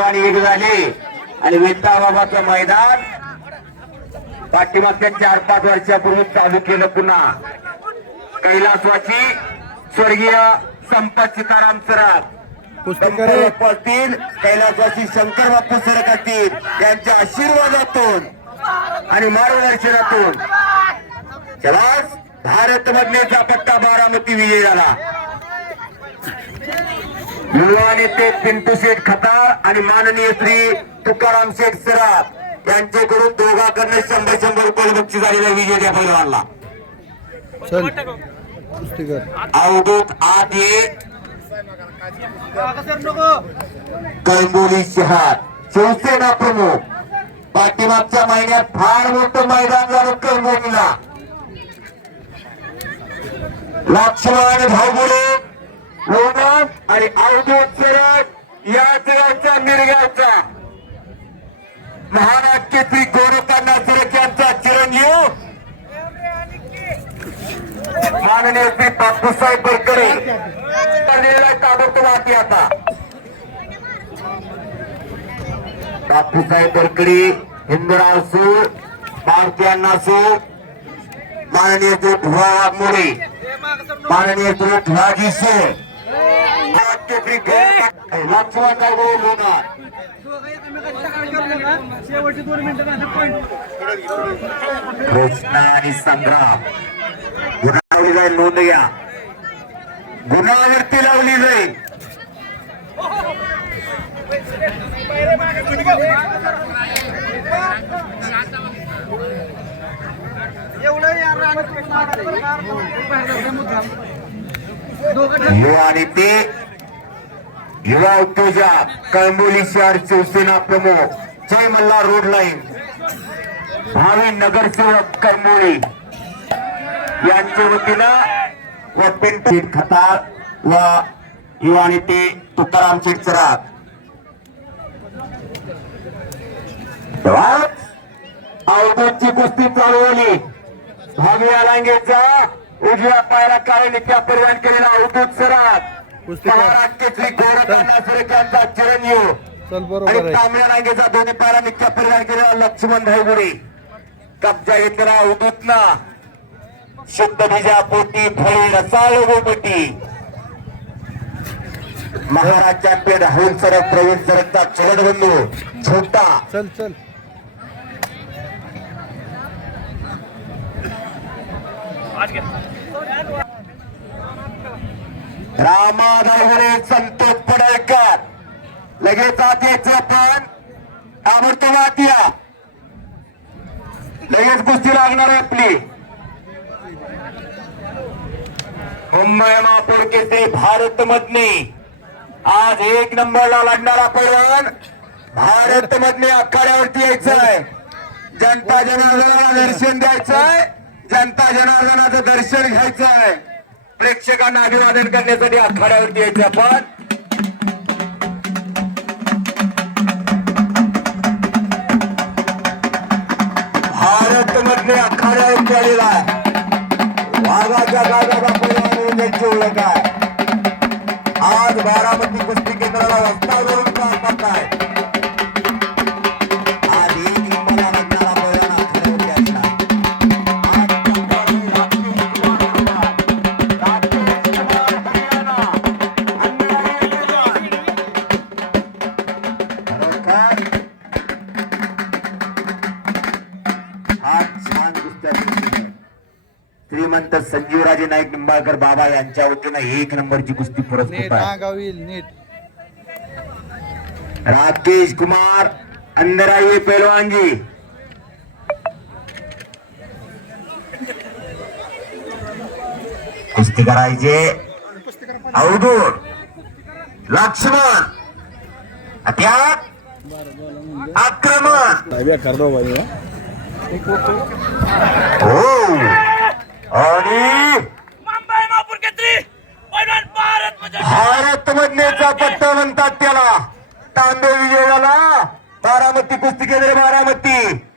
पैलवान एक झाले. आणि विठ्ठा बाबाचं मैदान पाठीमागच्या चार पाच वर्षापूर्वी चालू केलं पुन्हा. कैलासवाची स्वर्गीय संपत सीताराम सराफ. पळतील कैलासवासी शंकर बाप्पू सडक असतील त्यांच्या आशीर्वादातून आणि मार्गदर्शनातून. चलास भारत मधलेचा पट्टा बारामती विजय झाला. युवा नेते पिंटू शेठ खताळ आणि माननीय श्री तुकाराम शेठ सराफ यांच्याकडून दोघांकडनं शंभर शंभर रुपये बक्षीस झालेला विजय चल. पुस्तकर अवधूत आत ये. कळंबोली शहर शिवसेना प्रमुख. पाठीमागच्या महिन्यात फार मोठं मैदान झालं कळंबोलीला लक्ष्मण भाऊबुडे. लोणन आणि अवधूत सरळ याच गावच्या मिरगावचा महाराष्ट्र श्री गोरखांना सरक यांचा चिरंजीव. माननीय श्री बापूसाहेब बरकरे चाललेला ताबडतोब हाती आता. बापूसाहेब बरकडे हिंदराव सूर भारतीयांना सूर माननीय जो धुवा मोरे माननीय जो धुवाजी सूर महाराष्ट्र श्री गोरखा लक्ष्मणराव लोणार कृष्णा आणि संग्राम गुन्हा जाईल नोंद घ्या गुन्हावरती लावली जाईल एवढं युवा आणि ते युवा उद्योजक कळंबोली शहर शिवसेना प्रमुख जय मल्हार रोड लाईन भावी नगरसेवक कळंबोली. यांच्या वतीनं व पिंटू खताळ व युवा नेते तुकाराम चिडचरात अवधूतची कुस्ती चालू झाली. भावी अलांगेचा उजव्या पायाला काळे नित्या परिधान केलेला अवधूत सरात महाराष्ट्रातली गोरखांना सुरेखांचा चिरंजीव. चल बरोबर आणि आहे. तांबड्या रांगेचा दोन्ही पायाला नित्या परिधान केलेला लक्ष्मण धायगुडे. कब्जा घेतलेला अवधूतना शुद्ध बीजा पोटी फळी रसाळ गोपटी महाराज चॅम्पियन राहुल सरक प्रवीण सरकचा चरण बंधू छोटा. चल चल. रामा धायगुडे संतोष पडळकर लगेच आत यायचं पण ताबडतोब या लगेच कुस्ती लागणार आहे आपली. मुंबई महापौर केसरी भारत मधने आज एक नंबरला लढणारा पैलवान भारत मधने आखाड्यावरती यायचं आहे जनता जनार्दनाला दर्शन द्यायचं आहे जनता जनार्दनाचं दर्शन घ्यायचं आहे प्रेक्षकांना अभिवादन करण्यासाठी आखाड्यावरती यायचं आपण. भारत मधले आखाड्यावरती आलेला आहे. वाघाच्या गाजाचा पैलवान म्हणून त्यांची ओळख आहे. आज बारामती कुस्ती केंद्राला रस्ता धरून काम आहे. आज छान कुस्त्या. श्रीमंत संजीवराजे नाईक निंबाळकर बाबा यांच्या वतीनं एक नंबरची कुस्ती पुरस्कृत आहे. राकेश कुमार अंदर आइए पहलवान जी कुस्ती करायचे. अवधूत. लक्ष्मण. अटॅक आक्रमण. हो. आणि भारत मधनेचा पट्टा म्हणतात त्याला. तांदूळ विजय झाला. बारामती कुस्ती केंद्र बारामती.